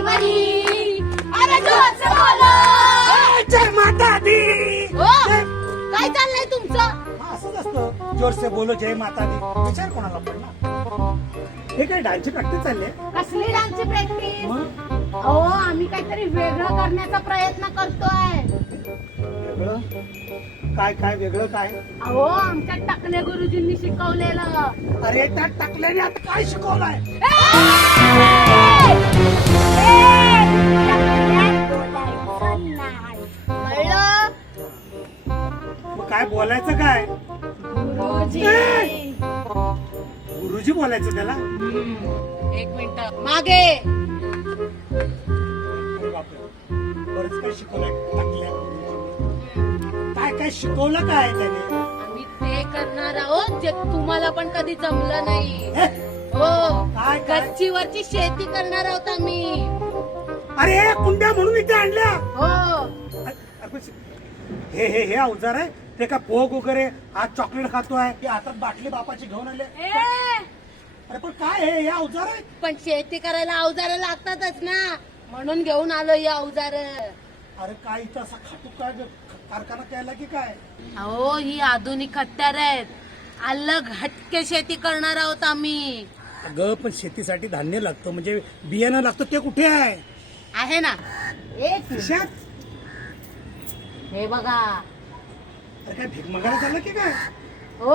बनी बनी, अरे जोर से बोलो. जय माता दी. हो, काय चाललंय तुमचं? असंच असतं, जोर से बोलो जय माता दी. विचार कोणाला पण ना. हे काय डान्सची प्रॅक्टिस चालली आहे? कसली डान्सची प्रॅक्टिस? मग अहो आम्ही काहीतरी वेगळं करण्याचा प्रयत्न करतोय. वेगळं काय? काय वेगळं काय? अहो आमच्या टकले गुरुजींनी शिकवलेलं. अरे त्या टाकल्याने आता काय शिकवलंय? कळलं? मग काय बोलायचं काय? गुरुजी. गुरुजी बोलायचं त्याला? एक मिनिट मागे. अरे बापरे, बरंच काय शिकवलंय टाकल्या गुरुजींनी. काय काय शिकवलं काय त्याने? आम्ही ते करणार आहोत जे तुम्हाला पण कधी जमलं नाही. हे? हो, काय काय? गच्चीवरची शेती करणार आहोत आम्ही. अरे हे कुंड्या म्हणून इथे आणल्या? हो, अरे पण हे हे हे अवजार आहे ते का भोग वगैरे आज चॉकलेट खातोय की हातात बाटली बापाची घेऊन आले? अरे पण काय हे अवजार आहे? पण शेती करायला अवजार लागतातच ना, म्हणून घेऊन आलो ही अवजार. अरे काय इथं असा खातू काय कारखाना केला की काय? अहो ही आधुनिक हत्यार आहेत. अलग हटके शेती करणार आहोत आम्ही. अगं पण शेतीसाठी धान्य लागतं, म्हणजे बियाणं लागतं, ते कुठे आहे? आहे ना, एक खिशात? हे बघा. अरे काय भीक मागायला चाललं की काय? हो,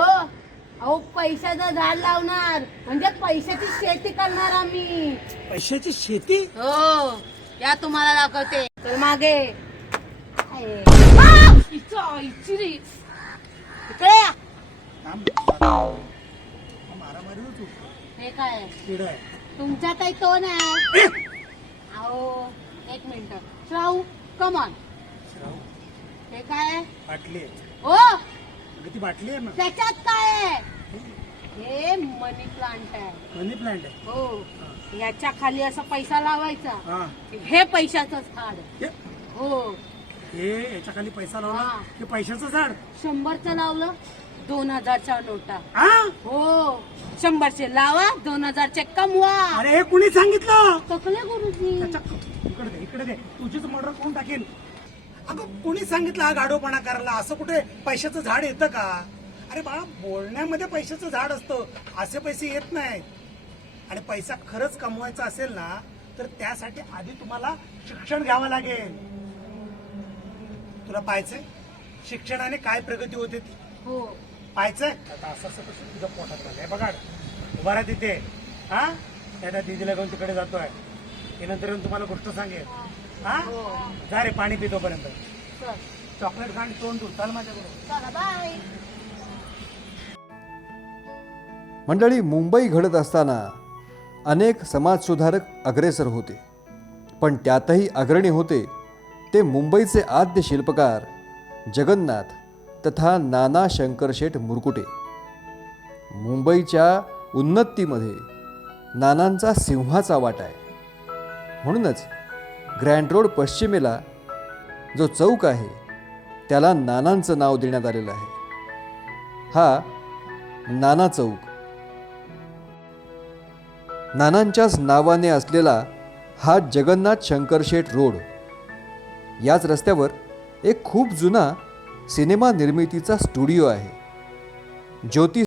अहो पैशाचं झाड लावणार म्हणजे पैशाची शेती करणार आम्ही. पैशाची शेती? हो, या तुम्हाला दाखवते. चल मागे. इकडे या. मारामारी होतो. हे काय किड आहे. तुमच्यातही तो नाही. अहो एक मिनिट. श्राऊ कमॉन. हे काय बाटली आहे. हो, अगं ती बाटली आहे ना. त्याच्यात काय आहे? हे मनी प्लांट आहे. मनी प्लांट आहे. हो, याच्या खाली असा पैसा लावायचा. हा. हे पैशाचं झाड. हे हो, हे याच्या खाली पैसा लावला हा. हे पैशाचं झाड. 100चं लावलं 2000च्या नोटा. हा? हो, 100चे लावा 2000चे कमवा. अरे हे कुणी सांगितलं? टकले गुरुजी. इकडे दे, इकडे दे. तुझीच मर्डर कोण टाकेल? अगं कुणी सांगितलं हा गाडोपणा करायला? असं कुठे पैशाचं झाड येतं का? अरे बाळा, बोलण्यामध्ये पैशाचं झाड असतं, असे पैसे येत नाहीत. आणि पैसा खरंच कमवायचा असेल ना तर त्यासाठी आधी तुम्हाला शिक्षण घ्यावं लागेल. तुला पाहायचंय शिक्षणाने काय प्रगती होते ती? हो, पाहायचंय? आता असं असं कसं तुझ्या पोटात झालंय बघा. उभा राहा तिथे. हा, त्या दिदीला घेऊन तिकडे जातोय. ते नंतर येऊन तुम्हाला गोष्ट सांगेल. हा, जा रे पाणी पितोपर्यंत. चल. चॉकलेट खाण तोंड तू. चाल माझ्याबरोबर. चला बाय. मंडळी, मुंबई घडत असताना अनेक समाजसुधारक अग्रेसर होते, पण त्यातही अग्रणी होते ते मुंबईचे आद्य शिल्पकार जगन्नाथ तथा नाना शंकरशेठ मुरकुटे. मुंबईच्या उन्नतीमध्ये नानांचा सिंहाचा वाटा आहे. म्हणूनच ग्रँड रोड पश्चिमेला जो चौक आहे त्याला नानांचं नाव देण्यात आलेलं आहे. हा नाना चौक. नानांच्याच नावाने असलेला हा जगन्नाथ शंकरशेठ रोड. याच रस्त्यावर एक खूप जुना सिनेमा निर्मितीचा स्टुडिओ आहे. ज्योती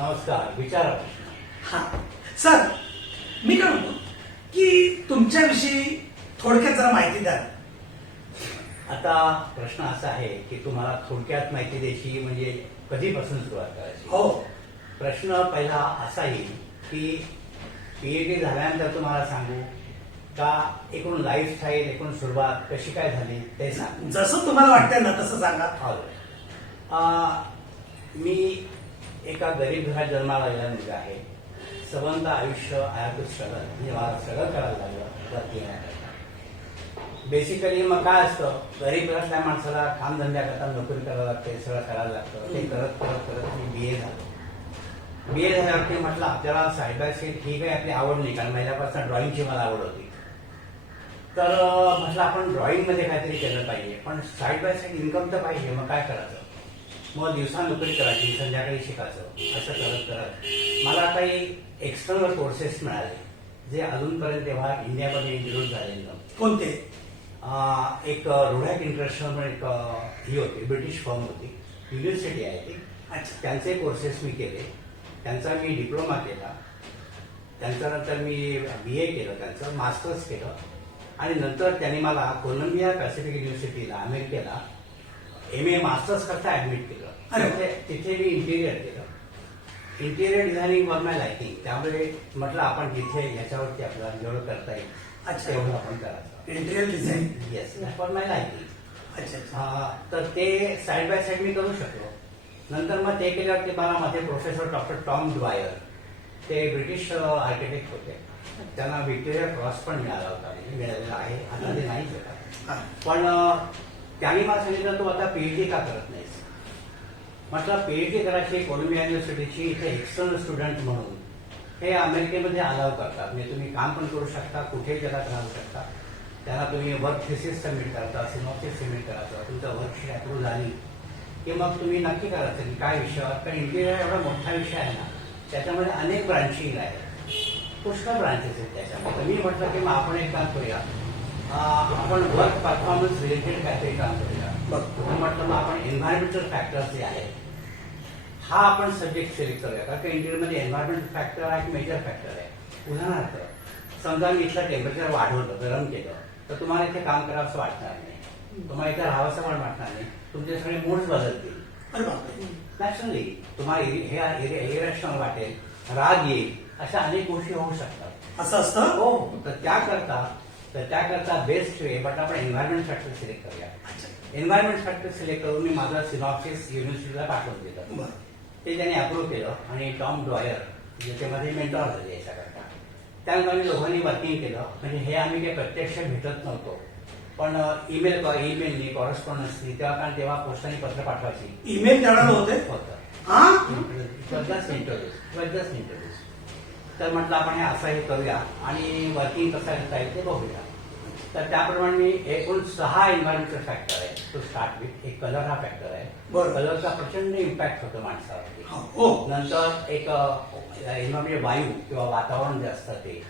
नमस्कार, विचारा. हा सर, मी काय म्हणतो की तुमच्याविषयी थोडक्यात जरा माहिती द्या. आता प्रश्न असा आहे की तुम्हाला थोडक्यात माहिती द्यायची म्हणजे कधीपासून सुरुवात करायची. हो. प्रश्न पहिला असा येईल की PhD झाल्यानंतर तुम्हाला सांगू का एकूण लाईफस्टाईल, एकूण सुरुवात कशी काय झाली ते सांगू. जसं तुम्हाला वाटतंय ना तसं सांगा. मी एका गरीब घरात जन्माला आलेला मुलगा आहे. संबंध आयुष्य आय स्ट्रगल, म्हणजे मला स्ट्रगल करायला लागलं वरती येण्याकरता. बेसिकली मग काय असतं, गरीब घरातल्या माणसाला कामधंद्या करता नोकरी करायला लागते, सगळं करायला लागतं. ते करत करत करत मी BA झालो. BA झाल्यावरती म्हटलं आपल्याला साईड बाय साईड ठीक आहे, आपली आवड नाही, कारण पहिल्यापासून ड्रॉइंगची मला आवड होती. तर म्हटलं आपण ड्रॉइंगमध्ये काहीतरी केलं पाहिजे, पण साईड बाय साईड इन्कम तर पाहिजे. मग काय करायचं, मग दिवसा नोकरी करायची, संध्याकाळी शिकायचं. असं करत करत मला काही एक्सटर्नल कोर्सेस मिळाले जे अजूनपर्यंत तेव्हा इंडियामध्ये इंट्रोड्यूस झालेले नव्हते. कोणते? एक रुडॅक इंटरनॅशनल एक ही होती, ब्रिटिश फर्म होती, युनिव्हर्सिटी आहे ती. अच्छा. त्यांचे कोर्सेस मी केले, त्यांचा मी डिप्लोमा केला, त्यांच्यानंतर मी BA केलं, त्यांचं मास्टर्स केलं, आणि नंतर त्यांनी मला कोलंबिया पॅसिफिक युनिव्हर्सिटीला अमेरिकेला MA मास्टर्स करता ऍडमिट केलं. तिथे मी इंटिरियर केलं. इंटिरियर डिझायनिंग वर माय लायकिंग, त्यामुळे म्हटलं आपण तिथे याच्यावरती आपल्याला जेवढं करता येईल अच्छा. तेवढं आपण करायचं. Interior design. Yes, for my liking. अच्छा. तर ते साईड बाय साईड मी करू शकलो. नंतर मग ते केल्यावरती मला माझे प्रोफेसर डॉक्टर टॉम ड्वायर, ते ब्रिटिश आर्किटेक्ट होते, त्यांना व्हिक्टोरिया क्रॉस पण मिळाला होता, म्हणजे मिळालेला आहे, आता ते नाही होता. पण त्यांनी मला सांगितलं तू आता PhD का करत नाहीस. म्हटलं PhD करायची कोलंबिया युनिव्हर्सिटीची, इथे एक्सटर्नल स्टुडंट म्हणून हे अमेरिकेमध्ये अलाव करतात, म्हणजे तुम्ही काम पण करू शकता, कुठेही जगात राहू शकता. त्यांना तुम्ही वर्क थिसिस सबमिट करता, सिनॉप्सिस सबमिट करायचं, तुमचं वर्कशीट अप्रूव्ह झाली की मग तुम्ही नक्की करायचं की काय विषयावर. कारण इंटिरियर एवढा मोठा विषय आहे ना, त्याच्यामध्ये अनेक ब्रांचिंग आहे, पुष्कळ ब्रांचेस आहेत त्याच्यामध्ये. मी म्हटलं की मग आपण एक काम करूया, आपण वर्क परफॉर्मन्स रिलेटेड काहीतरी काम करूया. म्हटलं मग आपण एन्व्हायरमेंटल फॅक्टर्स जे आहेत हा आपण सब्जेक्ट सिलेक्ट करूया, कारण इंटिरियरमध्ये एन्व्हायरमेंटल फॅक्टर हा एक मेजर फॅक्टर आहे. उदाहरणार्थ समजा मी इथलं टेम्परेचर वाढवलं, गरम केलं, तर तुम्हाला इथे काम करावं असं वाटणार नाही, तुम्हाला इथे राहावंसं पण वाटणार नाही, तुमचे सगळे मूड्स बदलतील. नॅचरली तुम्हाला इरेशनल वाटेल, राग येईल, अशा अनेक गोष्टी होऊ शकतात. असं असतं. हो, तर त्याकरता बेस्ट वे, बट आपण एन्व्हायरमेंट फॅक्टर सिलेक्ट करूया. एन्व्हायरमेंट फॅक्टर सिलेक्ट करून मी माझं सिनॉप्सिस युनिव्हर्सिटीला पाठवून दिलं. ते त्यांनी अप्रूव्ह केलं, आणि टॉम ड्वायर ज्याच्यामध्ये मेंटॉर झाले याच्याकरता, त्यानंतर आम्ही दोघांनी वर्किंग केलं. म्हणजे हे आम्ही काही प्रत्यक्ष भेटत नव्हतो, पण ईमेलनी कॉरेस्पॉन्डन्सनी, तेव्हा पोस्टाने पत्र पाठवायची. ईमेल करायला होते. इंट्रोड्यूस. तर म्हटलं आपण हे असं हे करूया आणि वर्किंग कसं करता येईल ते बघूया. तर त्याप्रमाणे मी एकूण 6 एन्व्हायरमेंटल फॅक्टर आहे टू स्टार्ट विथ. एक कलर हा फॅक्टर आहे, कलरचा प्रचंड इम्पॅक्ट होतो माणसावरती. नंतर एक म्हणजे वायू किंवा वातावरण जे असतं ते,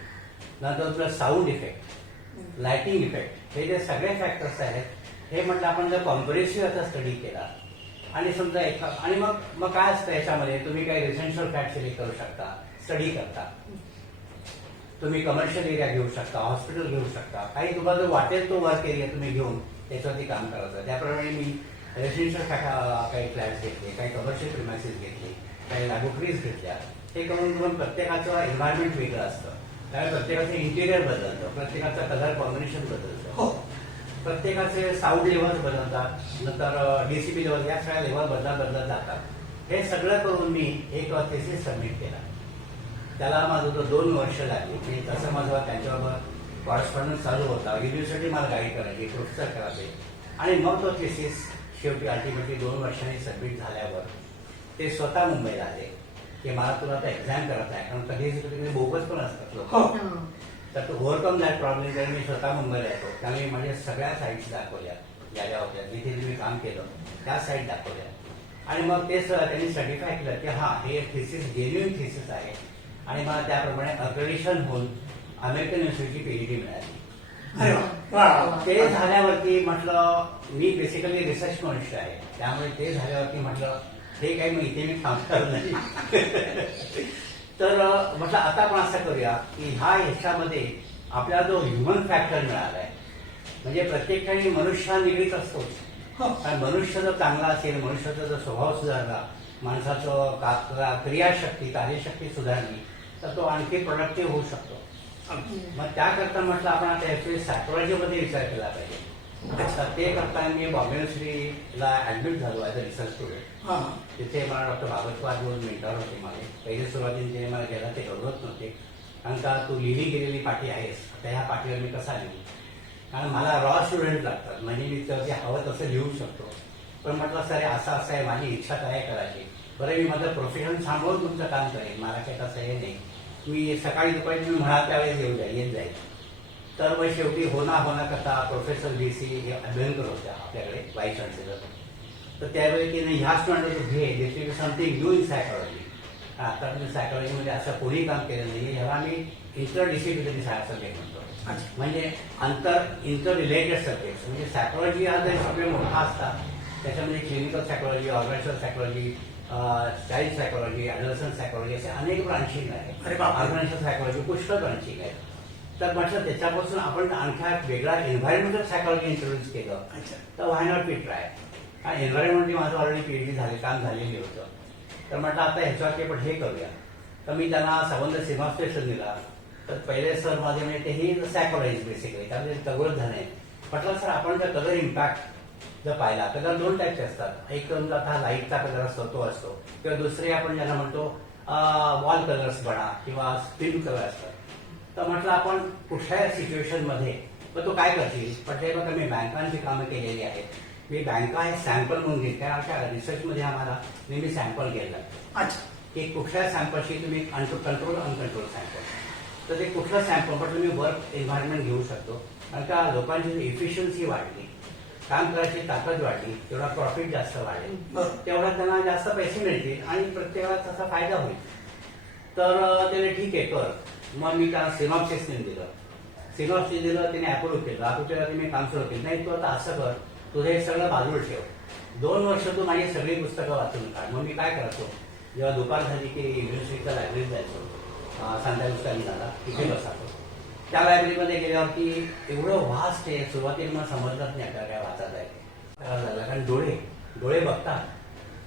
नंतर तुला साऊंड इफेक्ट, लाइटिंग इफेक्ट, हे जे सगळे फॅक्टर्स आहेत हे म्हटलं आपण जर कॉम्प्रेसिव्ह याचा स्टडी केला, आणि समजा आणि मग काय असतं याच्यामध्ये, तुम्ही काही रेसिडेन्शियल फ्लॅट सिलेक्ट करू शकता, स्टडी करता, तुम्ही कमर्शियल एरिया घेऊ शकता, हॉस्पिटल घेऊ शकता, काही तुम्हाला जो वाटेल तो वर्क एरिया तुम्ही घेऊन त्याच्यावरती काम करायचं. त्याप्रमाणे मी रेसिडेन्शियल काही फ्लॅट्स घेतले, काही कमर्शियल प्रिमायसेस घेतले, काही लॅबोरेटरीज घेतल्या. हे करून प्रत्येकाचं एन्व्हायरमेंट वेगळं असतं, त्यामुळे प्रत्येकाचं इंटिरियर बदलतं, प्रत्येकाचा कलर कॉम्बिनेशन बदलतं, प्रत्येकाचे साऊंड लेवल्स बदलतात, नंतर DCP लेवल, या सगळ्या लेवल बदलत जातात. हे सगळं करून मी एक थेसिस सबमिट केला. त्याला माझं तो 2 वर्ष लागली. म्हणजे तसं माझं त्यांच्याबरोबर कॉरेस्पॉन्डन्स चालू होता, युनिव्हर्सिटी मला गाईड करायची, प्रोफेसर करायचे, आणि मग तो थेसिस शेवटी अल्टिमेटली 2 वर्षांनी सबमिट झाल्यावर ते स्वतः मुंबईला आले की मला तुला आता एक्झाम करत आहे, कारण कधी तिकडे बोगस पण असतात लोक. तर तो ओव्हरकम दॅट प्रॉब्लेम जर मी स्वतः मुंबईला येतो, त्यामुळे माझ्या सगळ्या साईट्स दाखवल्या, ज्या होत्या जिथे मी काम केलं त्या साईट दाखवल्या, आणि मग ते त्यांनी सर्टिफाय केलं की हा हे थेसिस जेन्युइन थेसिस आहे, आणि मला त्याप्रमाणे अक्रेडिशन होऊन अमेरिकन युनिव्हर्सिटीची PhD मिळाली. ते झाल्यावरती म्हटलं, मी बेसिकली रिसर्च मनुष्य आहे, त्यामुळे ते झाल्यावरती म्हटलं हे काही मग इथे मी सांगणार नाही. तर म्हटलं आता आपण असं करूया की ह्याच्यामध्ये आपल्याला जो ह्युमन फॅक्टर मिळालाय, म्हणजे प्रत्येक काही मनुष्य हा निगडीत असतो. कारण मनुष्य जर चांगला असेल, मनुष्याचा जर स्वभाव सुधारला, माणसाचं क्रियाशक्ती, कार्यशक्ती सुधारली, तर तो आणखी प्रोडक्टिव्ह होऊ शकतो. मग त्याकरता म्हटलं आपण आता ऍक्च्युली सायकोलॉजीमध्ये विचार केला पाहिजे. तर ते करता मी बॉम्बे युनिव्हर्सिटीला ऍडमिट झालो ऍज अ रिसर्च स्टुडंट. तिथे मला डॉक्टर भागवतवाद म्हणून मेंटर होते माझे. पहिले सुरुवातीला जे मला घ्यायला ते गरजत नव्हते, कारण का तू लिहिली गेलेली पाठी आहेस, आता ह्या पाठीवर मी कसा लिहू, कारण मला रॉ स्टुडंट लागतात, म्हणजे मी ते हवं तसं लिहू शकतो. पण म्हटलं सर असं असं आहे, माझी इच्छा काय करायची, बरं मी माझं प्रोफेशन थांबवून तुमचं काम करेन, मला काही तसं हे नाही, मी सकाळी दुपारी तुम्ही म्हणाल त्यावेळेस येत जाईल. तर मग शेवटी होना करता प्रोफेसर DC हे अभ्यंकर होत्या आपल्याकडे, व्हाईस चान्सलर. तर त्यावेळी की नाही ह्या स्टुडंट घे, this will be something new in psychology. आता तुम्ही सायकोलॉजीमध्ये असं कोणी काम केलं नाही, ह्याला आम्ही इंटरडिसिप्लिनरी सब्जेक्ट म्हणतो. म्हणजे इंटर रिलेटेड सब्जेक्ट. म्हणजे सायकोलॉजी हा जर सब्जेक्ट मोठा असतात, त्याच्यामध्ये clinical psychology, organizational psychology, child psychology, adolescent psychology असे अनेक ब्रांचिंग आहे. ऑर्गनायझेशनल सायकोलॉजी पुष्कळ ब्रांचिंग आहे. तर म्हटलं त्याच्यापासून आपण आणखी वेगळा एन्व्हायरमेंटल सायकोलॉजी इंट्रोड्यूस केलं, तर व्हाय नॉट वी ट्राय. आणि एन्व्हायरमेंटली माझं ऑलरेडी PhD काम झालेली होतं. तर म्हटलं आता ह्याच्यावरती आपण हे करूया. तर मी त्यांना संबंध सिमास्टेशन दिला. तर पहिले सर माझे म्हणजे तेही सायकोलॉजी बेसिकली, त्यामध्ये तगोल झालं आहे. म्हटलं सर आपण जर कलर इम्पॅक्ट जर पाहिला, कलर दोन टाईपचे असतात. एक आता लाईटचा कलर असतो तो असतो, किंवा दुसरे आपण ज्याला म्हणतो वॉल कलर्स म्हणा किंवा स्क्रीन कलर असतात. तर म्हटलं आपण कुठल्या सिच्युएशन मध्ये मग तो काय करतील. म्हटलं बघा मी बँकांची कामं केलेली आहेत, मी बँका हे सॅम्पल म्हणून घेत, त्या रिसर्चमध्ये आम्हाला नेहमी सॅम्पल घ्यायला लागतं की कुठल्या सॅम्पलशी तुम्ही कंट्रोल अनकंट्रोल सॅम्पल. तर ते कुठलं सॅम्पल म्हटलं मी वर्क एन्व्हायरमेंट घेऊ शकतो, कारण का लोकांची इफिशियन्सी वाढली, काम करायची ताकद वाढली, तेवढा प्रॉफिट जास्त वाढेल, तेवढा त्यांना जास्त पैसे मिळतील आणि प्रत्येकाला त्याचा फायदा होईल. तर त्याने ठीक आहे कर. मग मी त्याला सिनॉप्सिस दिलं, त्याने अप्रूव्ह केलं. अप्रूव्ह केलं मी काम सुरू केलं. नाही तू आता असं कर, तुझं हे सगळं बाजूला ठेव, 2 वर्ष तू माझी सगळी पुस्तकं वाचून काढ. मग मी काय करायचो, जेव्हा दुपार झाली की युनिव्हर्सिटीच्या लायब्ररीत जायचो, सांताक्रुझ झाला तिथे बसायचो. त्या लायब्ररीमध्ये गेल्यावरती एवढं वास्ट आहे, सुरुवातीला मला समजलंच नाही आता काय वाचायचं आहे. कारण डोळे बघतात,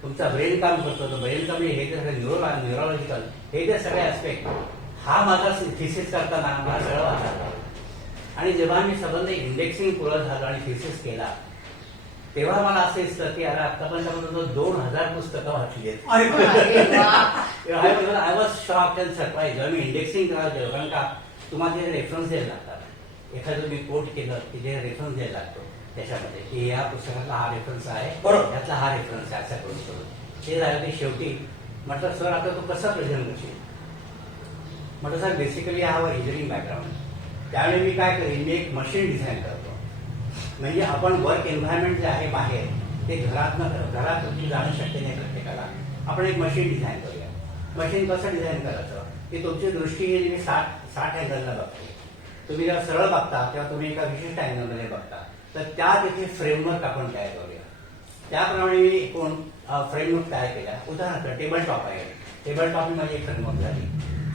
तुमचा ब्रेन काम करतो, तर ब्रेनचा म्हणजे हे जे सगळे न्यूरोलॉजिकल हे जे सगळे ऍस्पेक्ट, हा माझा थिसिस करताना मला सगळं वाचायला. आणि जेव्हा मी संबंध इंडेक्सिंग पूर्ण झालं आणि थिसिस केला, तेव्हा मला असं दिसतं की अरे आतापर्यंत 2000 पुस्तकं वाचली आहेत. I was shock and surprise. जेव्हा मी इंडेक्सिंग करायला गेलो, कारण का तुम्हाला जे रेफरन्स द्यायला लागतात, एखादं तुम्ही कोट केलं की जे रेफरन्स द्यायला लागतो त्याच्यामध्ये की या पुस्तकातला हा रेफरन्स आहे, त्यातला हा रेफरन्स आहे, असं करून ते झालं. ते शेवटी म्हटलं सर आता तू कसं प्रेझेंट करशील. म्हटलं सर बेसिकली हा इंजिनिअरिंग बॅकग्राऊंड, त्यावेळी मी काय करेन, मी एक मशीन डिझाईन करतो. म्हणजे आपण वर्क एन्व्हायरमेंट जे आहे बाहेर, ते घरात तुमची जाणं शक्य नाही प्रत्येकाला. आपण एक मशीन डिझाईन करूया. मशीन कसं डिझाईन करायचं की तुमची दृष्टी ही मी 60 अँगलला बघते. तुम्ही जेव्हा सरळ बघता तेव्हा तुम्ही एका विशिष्ट अँगलमध्ये बघता, तर त्या तिथे फ्रेमवर्क आपण तयार करूया. त्याप्रमाणे मी एकूण फ्रेमवर्क तयार केला. उदाहरणार्थ टेबल टॉप आहे, टेबल टॉप ही माझी एक फ्रेमवर्क झाली.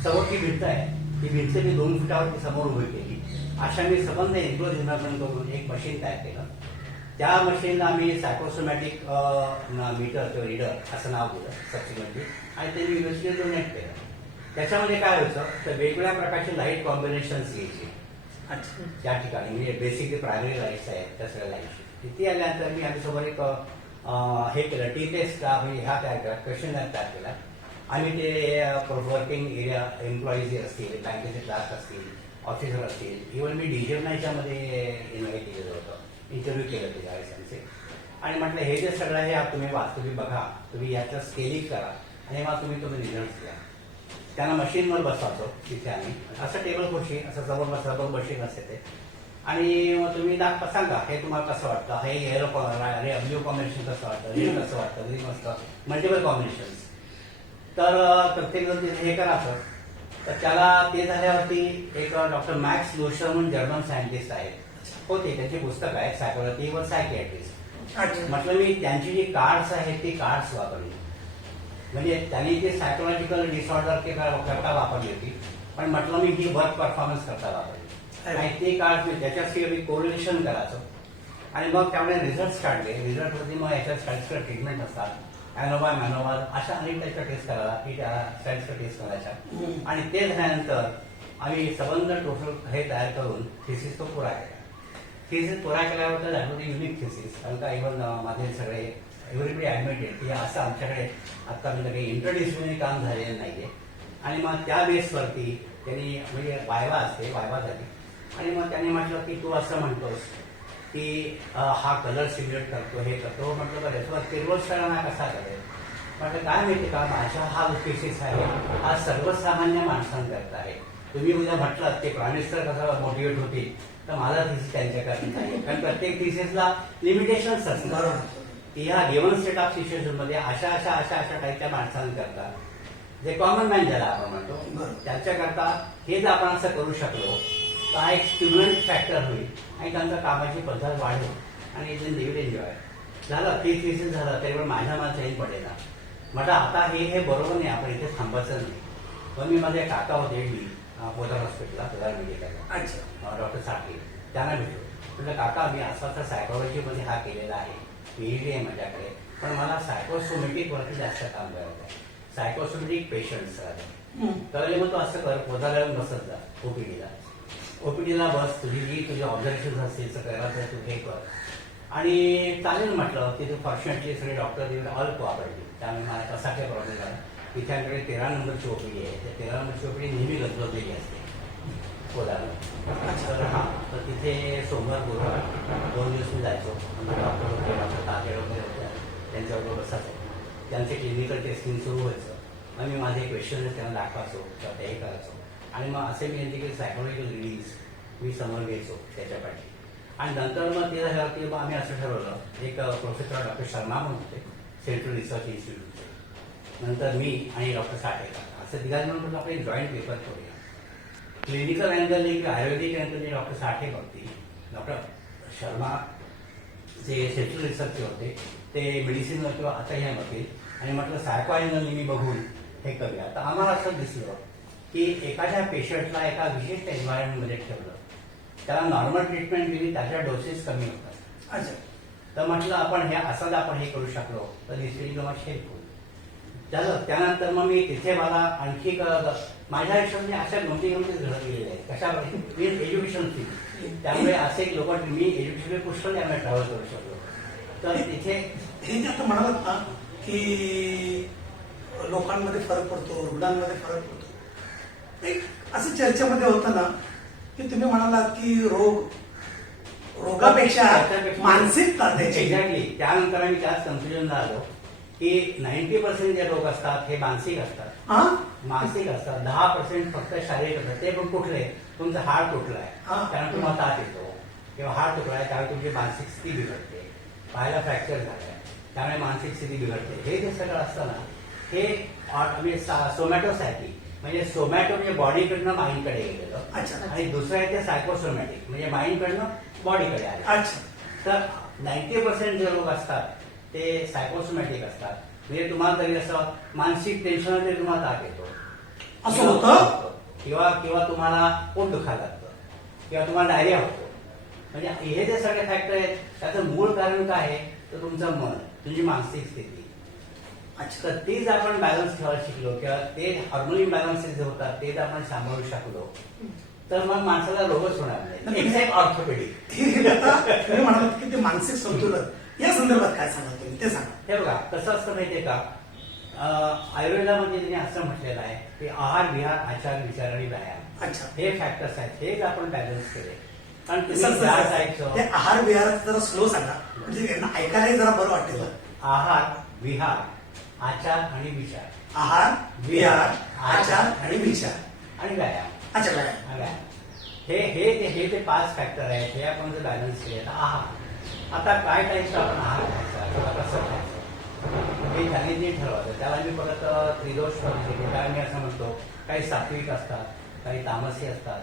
समोरची भिंत आहे, ती भिंत मी 2 फुटावरती समोर उभी केली. अशा मी संबंध एन्क्लोज इन्व्हायरमेंट करून एक मशीन तयार केलं. त्या मशीनला आम्ही सायकोसोमॅटिक मीटर किंवा रीडर असं नाव दिलं सबसिक्वेंटली, आणि त्यांनी युनिव्हर्सिटीला डोनेट केलं. त्याच्यामध्ये काय व्हायचं तर वेगवेगळ्या प्रकारचे लाईट कॉम्बिनेशन्स यायचे त्या ठिकाणी. म्हणजे बेसिकली प्रायमरी लाईट्स आहेत त्या सगळ्या लाईटची. तिथे आल्यानंतर मी आमच्यासमोर एक हे केलं, टी टेस्ट म्हणजे ह्या तयार केला, क्वेश्चन तयार केला. आम्ही ते वर्किंग एरिया एम्प्लॉईज असतील, बँकेचे क्लार्क असतील, ऑफिसर असतील, इव्हन मी DGM याच्यामध्ये इन्व्हाइट केलेलं होतं, इंटरव्ह्यू केलं ते त्यांचे. आणि म्हटलं हे जे सगळं आहे तुम्ही बघा, तुम्ही याचं स्केलिंग करा आणि मग तुम्ही रिझल्ट द्या. त्यांना मशीनवर बसवतो तिथे आम्ही, असं टेबल खुर्ची असं समोर मशीन असते ते. आणि मग तुम्ही सांगा हे तुम्हाला कसं वाटतं, हे ब्ल्यू कॉम्बिनेशन कसं वाटतं, रेड कसं वाटतं, ग्रीन असतं, मल्टिपल कॉम्बिनेशन्स. तर प्रत्येक जण तिथे हे करायचं. तर त्याला ते झाल्यावरती एक डॉक्टर मॅक्स लोशर म्हणून जर्मन सायंटिस्ट आहेत होते, त्यांची पुस्तक आहे सायकोलॉजी व सायकियाट्रिस्ट. म्हटलं मी त्यांची जी कार्ड्स आहेत ती कार्ड्स वापरली. म्हणजे त्यांनी ते सायकोलॉजिकल डिसऑर्डर करता वापरली होती, पण म्हटलं मी ही वर्क परफॉर्मन्स करता वापरली आणि ते काळ मी त्याच्याशी मी कोरिलेशन करायचो आणि मग त्यामुळे रिझल्ट काढले. रिझल्टवरती मग याच्या स्टॅटिस्टिकल ट्रीटमेंट असतात, ॲनोवा मॅनोवा अशा अनेक टाईपच्या टेस्ट करायला की त्या स्टॅटिस्टिकल टेस्ट करायच्या आणि ते झाल्यानंतर आम्ही संबंध टोटल हे तयार करून थिसिस तो पुरा केला. थिसिस पुरा केल्याबद्दल दॅट वॉज युनिक थिसिस, कारण का इव्हन माझे सगळे एव्हरीबडी ॲडमिटेड की असं आमच्याकडे आत्तापर्यंत काही इंटरडिसिप्लिनरी काम झालेलं नाहीये. आणि मग त्या बेसवरती त्यांनी म्हणजे वायवा असते, वायवा झाली आणि मग त्यांनी म्हटलं की तू असं म्हणतोस की हा कलर सिम्युलेट करतो, हे करतो. म्हटलं बरं तुला किर्लोस्करांना कसा करेल? म्हटलं काय माहिती का, माझा हा थिसिस आहे हा सर्वसामान्य माणसांकरता आहे. तुम्ही उद्या म्हटलं ते प्राईम मिनिस्टर कसं मोटिवेट होतील, तर माझा थिसिस त्यांच्याकरता नाही, कारण प्रत्येक थिसिसला लिमिटेशन्स असतात की ह्या गिव्हन सेट ऑफ सिच्युएशन मध्ये अशा अशा अशा अशा टाईपच्या माणसांकरता जे कॉमन मॅन ज्याला आपण म्हणतो त्यांच्याकरता हे जर आपण असं करू शकलो तर हा एक स्टिम्युलंट फॅक्टर होईल आणि त्यांचा कामाची पद्धत वाढेल आणि दे विल एन्जॉय. झालं ते थिसिस झालं तरी पण माझ्या मला चैन पडेल ना. म्हटलं आता हे बरोबर नाही, आपण इथे थांबायचं नाही. पण मी माझे काका होते पोदार हॉस्पिटलला, पोदार मेडिकलला, डॉक्टर साठे, त्यांना भेटलो. म्हटलं काका मी असा सायकोलॉजीमध्ये हा केलेला आहे, PhD आहे माझ्याकडे, पण मला सायकोसोमेटिक वरती जास्त काम करायचं आहे, सायकोसोमेटिक पेशंट्स तर मग तू असं कर, पोदाला येऊन बसत जा ओपीडीला बस, तुझी ऑब्झर्वेशन असतील करायला तू हे कर आणि चालेल म्हटलं. तिथे फॉर्च्युनेटली सगळे डॉक्टर ऑल कोऑपरेटिव्ह, त्यामुळे मला कसा काही प्रॉब्लेम झाला. तिथे आमच्याकडे 13 नंबरची ओपीडी आहे, त्या 13 नंबरची ओपीडी नेहमी गजबजलेली असते पोदाला. तर हां, तर तिथे सोमवार गुरुवार 2 दिवस मी जायचो. डॉक्टर होते, डॉक्टर ताते वगैरे होत्या, त्यांच्याबरोबर बसायचो. त्यांचे क्लिनिकल टेस्टिंग सुरू व्हायचं आणि मी माझे क्वेश्चन त्यांना दाखवायचो किंवा ते हे करायचो आणि मग असे मी यांची काही सायकोलॉजिकल रिलीज मी समोर घ्यायचो त्याच्यापाठी. आणि नंतर मग ते झाल्यावरती मग आम्ही असं ठरवलं, एक प्रोफेसर डॉक्टर शर्मा म्हणून होते सेंट्रल रिसर्च इन्स्टिट्यूटचे, नंतर मी आणि डॉक्टर साठेकर असं तिघांनी म्हणून आपण एक जॉईंट पेपर करूया. क्लिनिकल अँगलने किंवा आयुर्वेदिक अँगलने डॉक्टर साठे बघतील, डॉक्टर शर्मा जे सेंट्रल रिसर्चचे होते ते मेडिसिनवर किंवा आता ह्या बघतील आणि म्हटलं सायको अँगलने मी बघून हे करूया. तर आम्हाला असं दिसलं की एखाद्या पेशंटला एका विशिष्ट एन्व्हायरमेंटमध्ये ठेवलं, त्याला नॉर्मल ट्रीटमेंट दिली, त्याच्या डोसेस कमी होतात. अच्छा, तर म्हटलं आपण हे असं आपण हे करू शकलो तर दिसली किंवा शेप होईल. झालं. त्यानंतर मग मी तिथे मला आणखी माझ्या आयुष्यामध्ये अशा गोष्टी घडत गेलेल्या आहेत. कशामध्ये एज्युकेशन फी, त्यामुळे असे लोक मी एज्युकेशन पुष्कळ त्यामुळे ट्रॅव्हल करू शकलो. तर तिथे हे जे आता म्हणालात ना की लोकांमध्ये फरक पडतो, रुग्णांमध्ये फरक पडतो, एक असं चर्चेमध्ये होतं ना की तुम्ही म्हणालात की रोगापेक्षा मानसिकता त्याची. एक्झॅक्टली. त्यानंतर आम्ही त्याच कन्फ्युजनला आलो की 90% जे रोग असतात हे मानसिक असतात, मानसिक असतात. 10% फक्त शारीरिक असतात. ते पण कुठले, तुमचा हाड तुटलाय त्यामुळे तुम्हाला ताप येतो किंवा हाड तुटलाय त्यामुळे तुमची मानसिक स्थिती बिघडते, पायाला फ्रॅक्चर झालाय त्यामुळे मानसिक स्थिती बिघडते. हे जे सगळं असतं ना हे सोमॅटोसायटी म्हणजे सोमॅटो म्हणजे बॉडीकडनं माइंडकडे गेलेलं आणि दुसरं आहे ते सायकोसोमॅटिक म्हणजे माइंडकडनं बॉडीकडे आले. तर 90% जे रोग असतात ते सायकोसोमॅटिक असतात. म्हणजे तुम्हाला तरी असं मानसिक टेन्शन तरी तुम्हाला ताप येतो असं होतं किंवा तुम्हाला पोट दुखायला लागतं किंवा तुम्हाला डायरिया होतो. म्हणजे हे जे सगळे फॅक्टर आहेत त्याचं मूळ कारण काय आहे तर तुमचं मन, तुमची मानसिक स्थिती. तर तेच आपण बॅलन्स ठेवायला शिकलो किंवा ते हार्मोनी बॅलन्सेस जे होतात तेच आपण सांभाळू शकलो तर मग माणसाला रोगच होणार नाही. Exact orthopaedic. तुम्ही म्हणालात की ते मानसिक संतुलन या संदर्भात काय सांगा तुम्ही ते सांगा. हे बघा कसं असतं माहितीये का, आयुर्वेदामध्ये त्यांनी असं म्हटलेलं आहे की आहार, विहार, आचार, विचार आणि व्यायाम हे फॅक्टर्स आहेत. हेच आपण बॅलन्स केले. कारण ते आहार विहाराचं जरा स्लो सांगा म्हणजे यांना ऐकायलाही जरा बरं वाटेल. आहार, विहार, आचार आणि विचार. आहार, विहार, आचार आणि विचार आणि व्यायाम. अच्छा, व्यायाम. हे जे 5 फॅक्टर आहेत हे आपण जर बॅलन्स केले तर आहार. आता काय टाईपचा आपण आहार खायचा किंवा कसं खायचं हे त्यांनी जे ठरवलं त्याला मी परत त्रिदोष केले. काय मी असं म्हणतो काही सात्विक असतात, काही तामसी असतात,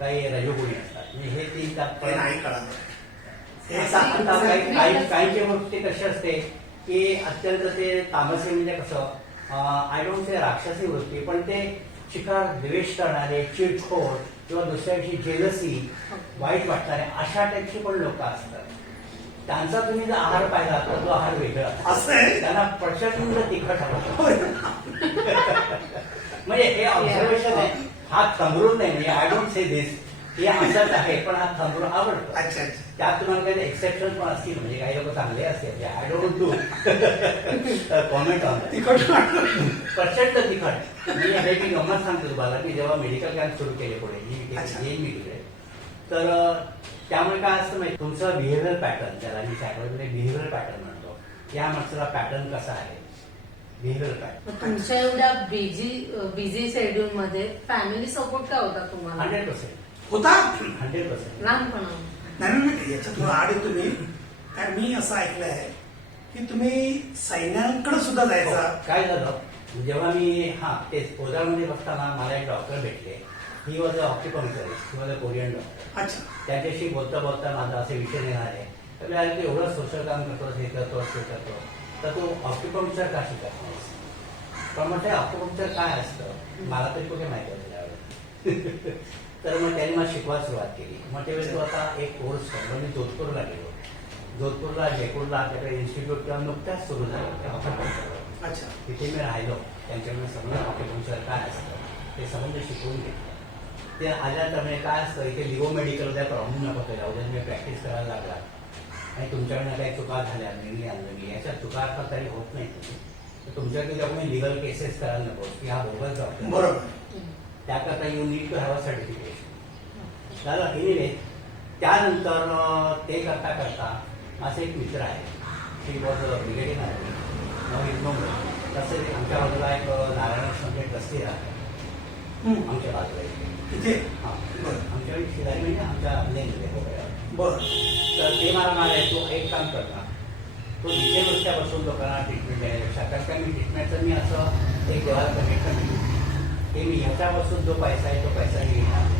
काही रजोगुणी असतात. म्हणजे हे 3 काहींची गोष्टी कशी असते की अत्यंत ते तामसी म्हणजे कसं आय डोंट से राक्षसी वृत्ती, पण ते चिकार द्वेष करणारे, चिडखोर किंवा दुसऱ्याविषयी जेलसी, वाईट वाटणारे अशा टाईपची पण लोक असतात. त्यांचा तुम्ही जर आहार पाहिला तर तो आहार वेगळा असं आहे? त्यांना प्रचंड तिखट हवं. होय. म्हणजे हे ऑब्झर्वेशन आहे, हा थंबरून नाही, म्हणजे आय डोंट से दिस, हे असंच आहे, पण हा थंबरून आवडतो. अच्छा अच्छा. त्यात तुम्हाला काही एक्सेप्शन पण असतील, म्हणजे काही लोक चांगले असतील. I don't do comment on तिखट प्रचंड तिखट. मी हे मी गंमत सांगतो तुम्हाला की जेव्हा मेडिकल कॅम्प सुरू केले पुढे अच्छा. येईल मी तिकडे, तर त्यामुळे काय असतं माहिती, तुमचं बिहेव्हिअर पॅटर्न, त्याला मी सायकोलॉजीमध्ये बिहेव्हिअर पॅटर्न म्हणतो, या माणसाचा पॅटर्न कसा आहे, बिहेव्हिअर पॅटर्न. मग तुमच्या एवढ्या बिझी शेड्यूल मध्ये फॅमिली सपोर्ट काय होता तुम्हाला? 100% होता. 100%. लहानपणा नाही नाही, याच्यात थोडं आड आहे तुम्ही. कारण मी असं ऐकलंय की तुम्ही सैन्यांकडे सुद्धा जायचा. काय झालं, जेव्हा मी तेच पोदारमध्ये बसताना मला एक डॉक्टर भेटले. He was a acupuncturist, he was a Korean doctor. अच्छा. त्याच्याशी बोलता बोलता माझा असे विषय निघाले, तर मी आले की एवढं सोशल काम करतोस, हे करतोस, ते करतो, तर तू ऑक्युपंक्चर का शिकत नाहीस? पण म्हटलं ऑक्युपंक्चर काय असतं मला तरी कुठे माहिती होतं त्यावेळेस. तर मग त्याने मला शिकवायला सुरुवात केली. मग त्यावेळेस तो आता एक कोर्स करतो. मी जोधपूरला गेलो. जोधपूरला, जयपूरला आपल्याकडे इन्स्टिट्यूट किंवा नुकत्याच सुरू झालं ऑक्युपंक्चर. अच्छा. तिथे मी राहिलो. त्यांच्याकडे समजा ऑक्युपंक्चर काय असतं ते समजा शिकवून घेतलं. ते आल्यानंतर काय असतं, इथे लिओ मेडिकलमध्ये प्रॉब्लेम नको केला, उद्या तुम्ही प्रॅक्टिस करायला लागला आणि तुमच्याकडनं काही चुका झाल्या, निर्णय आणलं मी, याच्या चुका आता तरी होत नाही. तर तुमच्याकडे तुम्ही लिगल केसेस करायला नको की हा बोगस डॉक्टर. बरोबर. त्याकरता you need to have a certification. झालं एनिवे. त्यानंतर ते करता करता माझे एक मित्र आहे, ती वॉज ब्रिगेडियन आर्मी, तसं आमच्या बाजूला एक नारायण ट्रस्टी राहते आमच्या बाजूला इथे. हां बरं. आमच्याकडे शेजारी म्हणजे आमच्या लेनमध्ये वगैरे. बर. तर ते मला म्हणाले तू एक काम करणार, तो जिथे रस्त्यापासून लोकांना ट्रीटमेंट देण्यापेक्षा, कारण का मी ट्रीटमेंटचं मी असं एक देवाला कमिटमेंट दिली की मी ह्याच्यापासून जो पैसा आहे तो पैसा मी घेणार.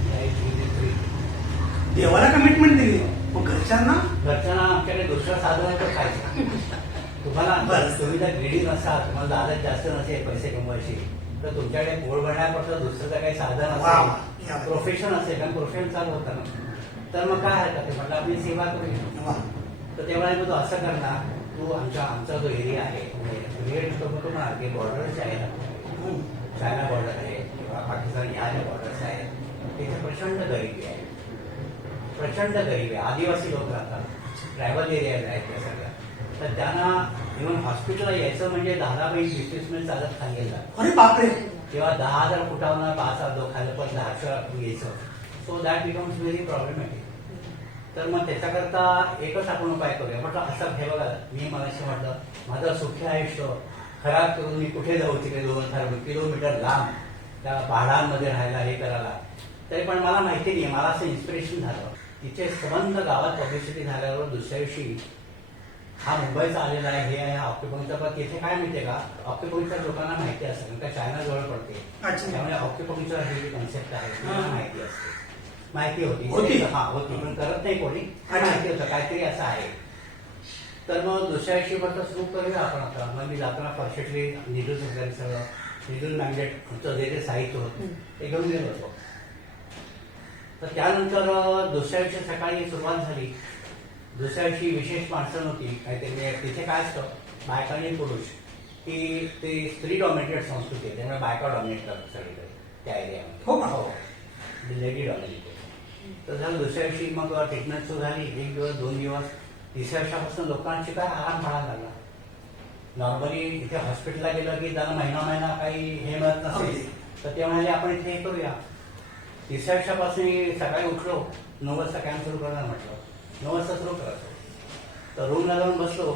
देवाला कमिटमेंट दिली. मग घरच्यांना आमच्याकडे दुसरं साधन आहे तर खायचं. तुम्हाला तुम्ही जर ग्रेडी नसाल, तुम्हाला लालच जास्त नसेल पैसे कमवायची, तर तुमच्याकडे पोळ भरण्यापासून दुसरं जर काही साधन असेल, प्रोफेशन असेल, कारण प्रोफेशन चालू होतं ना, तर मग काय हरकत आहे, म्हटलं आपली सेवा करूया. तर तेव्हा तू असं करणार, तू आमचा जो एरिया आहे म्हणजे तो म्हणाल की बॉर्डर्स आहेत, चायना बॉर्डर आहे किंवा पाकिस्तान या ज्या बॉर्डर्स आहेत, तिथे प्रचंड गरिबी आहे, प्रचंड गरिबी आहे. आदिवासी लोक राहतात, ट्रायबल एरियाज आहेत त्या सगळ्या. तर त्यांना इव्हन हॉस्पिटलला यायचं म्हणजे 10-20 मिनिट चालत खाली जातात. अरे बापरे. किंवा 10,000 फुटावरून 5,000 खाल्लं पण 10चं यायचं. So that becomes very problematic. तर मग त्याच्याकरता एकच आपण उपाय करूया. म्हटलं असं हे बघा, मी मलाशी म्हटलं माझं सुखी आयुष्य खराब करून मी कुठे जाऊ, तिकडे 2-4 किलोमीटर लांब त्या पहाडांमध्ये राहायला, हे करायला. तरी पण मला माहिती नाही, मला असं इन्स्पिरेशन झालं. तिथे संबंध गावात पब्लिसिटी झाल्यावर दुसऱ्या दिवशी हा मुंबईचा आलेला आहे, हे आहे ऑक्युपंक्चर. पण तिथे काय माहितीये का, ऑक्युपंक्चर लोकांना माहिती असतं, कारण का चायना जवळ पडते, त्यामुळे ऑक्युपंक्चर ही जी कन्सेप्ट आहे ती माहिती असते. माहिती होती होती पण करत नाही कोणी, माहिती होतं काहीतरी असं आहे. तर मग दुसऱ्या दिवशी म्हटलं सुरू करूया आपण आता. मग मी जाताना फॉर्च्युनेटली निधून वगैरे सगळं निधून मॅग्नेटचं जे साहित्य होतं ते घेऊन गेलो होतो. तर त्यानंतर दुसऱ्या दिवशी सकाळी सुरुवात झाली. दुसऱ्या दिवशी विशेष माणसं नव्हती काहीतरी. तिथे काय असतं, बायका आणि पुरुष की ते स्त्री डॉमिनेटेड संस्कृती आहे, त्यामुळे बायका डॉमिनेट करतात सगळीकडे त्या एरियामध्ये. हो, लेडी डॉमिनेटेड. तर झालं दुसऱ्या दिवशी मग ट्रीटमेंट सुरू झाली. 1 दिवस 2 दिवस. तिसऱ्या दिवसापासून लोकांची काय आराम पडायला लागला. नॉर्मली इथे हॉस्पिटलला गेलं की त्यांना महिना काही हे मिळत नसेल, तर ते म्हणाले आपण इथे हे करूया. तिसऱ्या दिवसापासून सकाळी उठलो, 9 वाजता कॅम्प सुरू करणार म्हटलं, 9 वाजता सुरू करायचो. तर रूमला जाऊन बसलो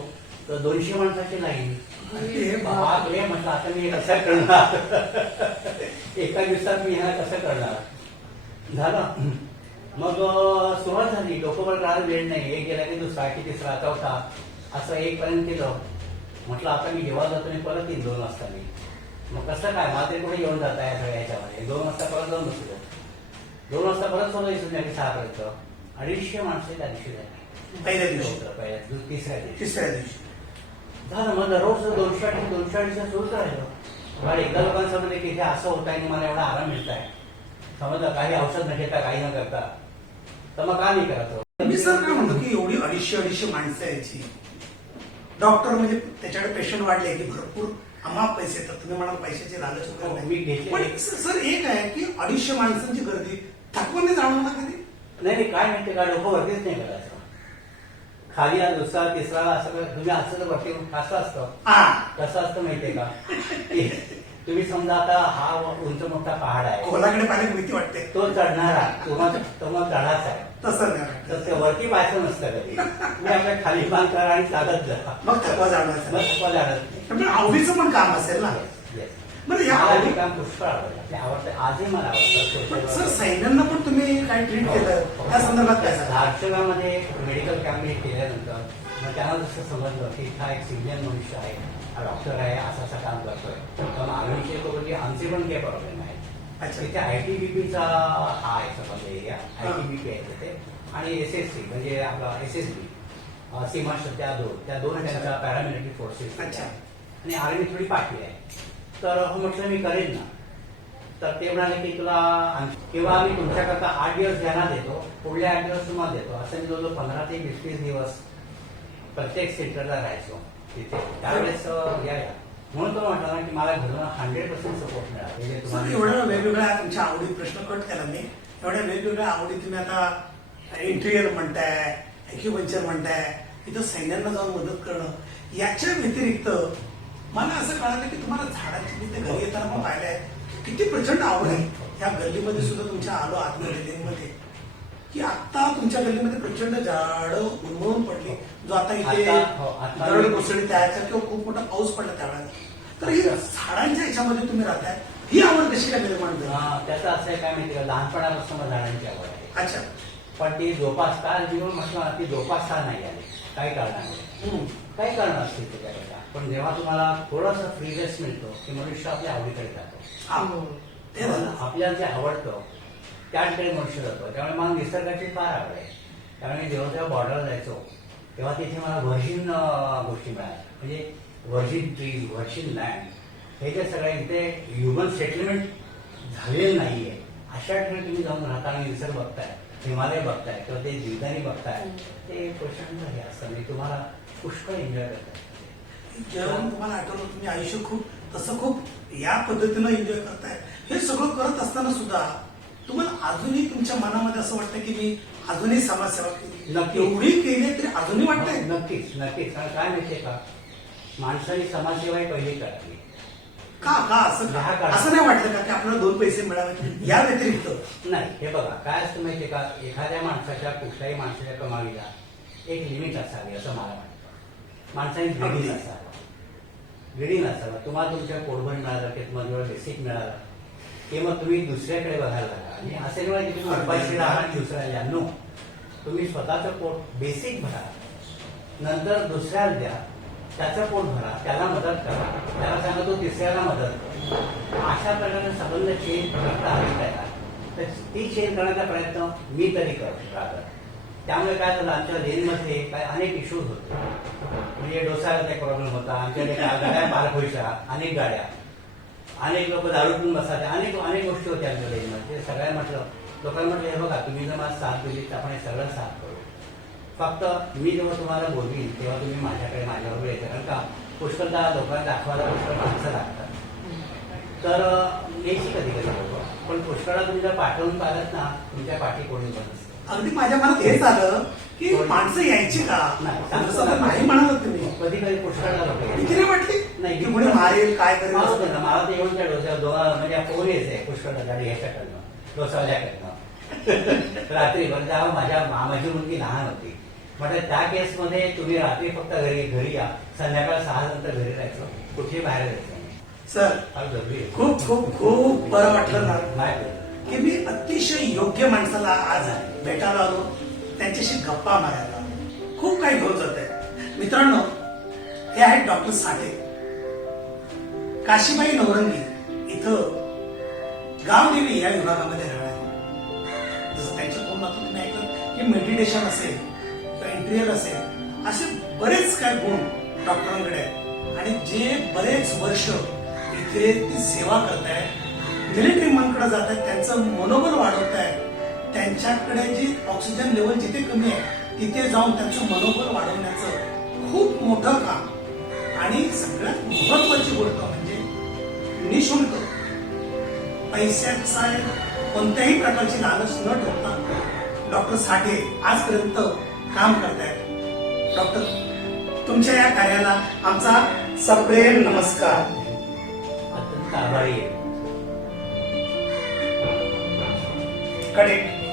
तर 200 माणसाची लाईन. म्हटलं आता मी कसं करणार, एका दिवसात मी ह्याला कसं करणार. झालं. मग सुरुवात झाली. लोकं राहायला वेळ नाही, एक गेला की दुसरा की तिसरा चौथा असं 1 पर्यंत केलं. म्हटलं आता मी जेव्हा जातो मी परत येईन 2 वाजता. मी मग कसं काय, मला ते कुठे येऊन जात आहे सगळ्या ह्याच्यामध्ये. 2 वाजता परत जाऊन बसलो. 2 वाजता परत सोडलं संध्याकाळी 6 पर्यंत. 250 माणसं त्या दिवशी झाली. पहिल्या दिवशी. तिसऱ्या दिवशी. तिसऱ्या दिवशी झालं. मग दररोज 200-250 सुरूच राहिलं. पण एकदा लोकांना समजलं की इथे असं होत आहे आणि मला एवढा आराम मिळत आहे, समजलं काही औषध न घेता काही न करता, तर मग का नाही करायचं. मी सर काय म्हणतो की एवढी 250 माणसं यायची, डॉक्टर म्हणजे त्याच्याकडे पेशंट वाढले की भरपूर अमाप पैसे येतात. तुम्ही म्हणाल पैशाची लालच हो, वगैरे मी नाही. घेतले. पण सर एक आहे की 250 माणसांची गर्दी थकवून नाही जाणवणार कधी? नाही काय माहितीये का, डोकं वरतीच नाही करायचं. खाली आज दुसरा तिसरा असं तुम्ही असं तर वरती कसं असतं, हा कसं असतं माहितीये का, की तुम्ही समजा आता हा उंच मोठा पहाड आहे, कोलाकडे पाहिजे भीती वाटते. तो चढणारा तो मग चढाच आहे, तसं नाही वाटत. तर ते वरती पाहायचं नसतं कधी. तुम्ही आपल्या खाली बांध करा आणि चालत जा, मग थकवा जाणवायचा. मग थकवा जाणत नाही. पण आवडीचं पण काम असेल ना. Yes. बरं या मला हे काम पुष्कळ आवडतं, ते आवडतं, आजही मला आवडतं. सर सैन्यांना पण तुम्ही काय ट्रीट केलं त्या संदर्भात काय सांगा? धारचगामध्ये मेडिकल कॅम्प केल्यानंतर मग त्यांना जसं समजलं की हा एक सिव्हिलियन मनुष्य आहे, हा डॉक्टर आहे, असं काम करतोय, तर मग आम्ही केलं की आमचे पण काही प्रॉब्लेम आहे. अच्छा. तिथे ITBPचा हा आहे समज एरिया, ITBP आहे तिथे, आणि SSC म्हणजे आपला SSB सीमा त्या दोन त्यांच्या पॅरामिलिटरी फोर्सेस अच्छा. आणि आर्मी थोडी पाठी आहे. तर म्हटलं मी करेन ना. तर ते म्हणाले की तुला किंवा आम्ही तुमच्याकरता 8 दिवस ध्यानात देतो, पुढले 8 दिवस तुम्हाला देतो. असं मी जवळजवळ 15 ते 20 दिवस प्रत्येक सेंटरला राहायचो तिथे. त्यावेळेस या म्हणून तो म्हटला ना की मला घरून 100% सपोर्ट मिळाला. म्हणजे सर तुम्हाला एवढ्या वेगवेगळ्या तुमच्या आवडी, प्रश्न कट केला मी, एवढ्या वेगवेगळ्या आवडी तुम्ही आता इंटेरियर म्हणताय, ॲक्युपंक्चर म्हणताय, इथं सैन्यांना जाऊन मदत करणं, याच्या व्यतिरिक्त मला असं कळालं की तुम्हाला झाडांची मी ते घरी येताना पण पाहिलंय किती प्रचंड आवड आहे. या गल्लीमध्ये सुद्धा तुमच्या आलो आतमध्ये की आता तुमच्या गल्लीमध्ये प्रचंड झाडं उन्मळून पडली, जो आता इथे आता दरड कोसळली त्याच्या किंवा खूप मोठा पाऊस पडला त्यावेळेला. तर ही झाडांच्या ह्याच्यामध्ये तुम्ही राहताय, ही आवड कशी काय निर्माण झाली? त्याचं असं आहे काय माहिती का, लहानपणापासून मला झाडांची आवड आहे. अच्छा. पण ती जोपासता जीवन म्हटलं ती जोपासता नाही आली काही कारणामुळे, काही कारण असतील त्याच्याकरता. पण जेव्हा तुम्हाला थोडंसं फ्रीनेस मिळतो की मनुष्य आपल्या आवडीकडे जातो, ते झालं. आपल्याला जे आवडतं त्याकडे मनुष्य जातो. त्यामुळे मला निसर्गाची फार आवड आहे. त्यामुळे मी जेव्हा बॉर्डरला जायचो तेव्हा तिथे मला व्हर्जिन गोष्टी मिळाल्या, म्हणजे व्हर्जिन ट्रीज, व्हर्जिन लँड, हे जे सगळे इथे ह्युमन सेटलमेंट झालेलं नाहीये, अशा ठिकाणी तुम्ही जाऊन राहता आणि निसर्ग बघताय, हिमालय बघताय किंवा ते जीवदानी बघताय, ते प्रचंड हे असतं. म्हणजे तुम्हाला पुष्कळ एन्जॉय करताय. जेव्हा तुम्हाला आठवलं तुम्ही आयुष्य खूप या पद्धतीनं एन्जॉय करताय, हे सगळं करत असताना सुद्धा तुम्हाला अजूनही तुमच्या मनामध्ये असं वाटतं की मी अजूनही समाजसेवा केली, नक्की. एवढी केली तरी अजूनही वाटतंय? नक्कीच नक्कीच. कारण काय माहितीये का, माणसाने समाजसेवा ही पहिली करावी. का असं नाही वाटलं का की आपल्याला 2 पैसे मिळावे या व्यतिरिक्त? नाही, हे बघा काय असतं माहितीये का, एखाद्या माणसाच्या, कुठल्याही माणसाच्या कमाईला एक लिमिट असावी असं मला वाटतं. माणसाने ग्रेडी नसावं. तुम्हाला तुमच्या पोटभर मिळालं की तुम्हाला बेसिक मिळालं की मग तुम्ही दुसऱ्याकडे बघायला लागला. आणि असे नाही की तुम्ही उपाशी राहा आणि दुसऱ्याला नो, तुम्ही स्वतःचं पोट बेसिक भरा, नंतर दुसऱ्याला द्या, त्याचं पोट भरा, त्याला मदत करा, त्याला सांगा तो तिसऱ्याला मदत करा. अशा प्रकारे संबंध चेंज करता आले त्याला, तर ती चेंज करण्याचा प्रयत्न मी तरी करतो राहतो. त्यामुळे काय झालं, आमच्या लेनमध्ये काय अनेक इश्यूज होते. म्हणजे डोसाचा एक प्रॉब्लेम होता, आमच्याकडे गाड्या पार्क व्हायच्या, अनेक गाड्या, अनेक लोक दारू पिऊन बसायचे, अनेक गोष्टी होत्या आमच्या लेनमध्ये. सगळ्या म्हटलं, लोकांना म्हटलं हे बघा तुम्ही जर मला साथ दिली तर आपण हे सगळं साथ करू. फक्त मी जेव्हा तुम्हाला बोलवीन तेव्हा तुम्ही माझ्याकडे माझ्याबरोबर यायचं, कारण का पुष्कळदा लोकांना दाखवायला पुष्कळ माणसं लागतात. तर यायची कधी लोक, पण पुष्कळदा तुम्ही जर पाठवून पाहिलं ना, तुमच्या पाठी कोणी पण नसतं. अगदी माझ्या मनात हेच आलं की माणसं यायची का, नाही म्हणत तुम्ही. कधी कधी पुष्कळदा लोक भीती नाही वाटली नाही की कोणी मारेल काय करेल? मला तर येऊन त्या डोसा म्हणजे फोन यायचे पुष्कळ गाडी ह्याच्याकडनं, डोसावाल्याकडनं रात्री. पण तेव्हा माझी मुलगी लहान होती. म्हटलं त्या केसमध्ये तुम्ही रात्री फक्त घरी या, संध्याकाळ 6 नंतर घरी राहायचं, कुठेही बाहेर जायचं नाही. सर फार जरुरी आहे. खूप बरं वाटलं ना नाही की मी अतिशय योग्य माणसाला आज भेटायला आलो, त्यांच्याशी गप्पा मारायला, खूप काही घेऊन जात आहे. मित्रांनो, हे आहेत डॉक्टर साठे, काशीबाई नवरंगी इथं गावदेवी या विभागामध्ये राहणार. जसं त्यांच्या तोंडातून तुम्ही ऐकलं की मेडिटेशन असेल किंवा इंटेरियर असेल, असे बरेच काय गुण डॉक्टरांकडे आहेत. आणि जे बरेच वर्ष इथे ते ती सेवा करताय, मिलिटरी मनकडे जात आहेत, त्यांचं मनोबल वाढवत आहे, त्यांच्याकडे जी ऑक्सिजन लेवल जिथे कमी आहे तिथे जाऊन त्यांचं मनोबल वाढवण्याचं खूप मोठं काम. आणि सगळ्यात महत्वाची गोष्ट म्हणजे निशुल्क, पैशाचा कोणत्याही प्रकारची लालच न ठेवता डॉक्टर साठे आजपर्यंत काम करतायत. डॉक्टर, तुमच्या या कार्याला आमचा सप्रेम नमस्कार. अत्यंत आभारी आहे. करेक्ट.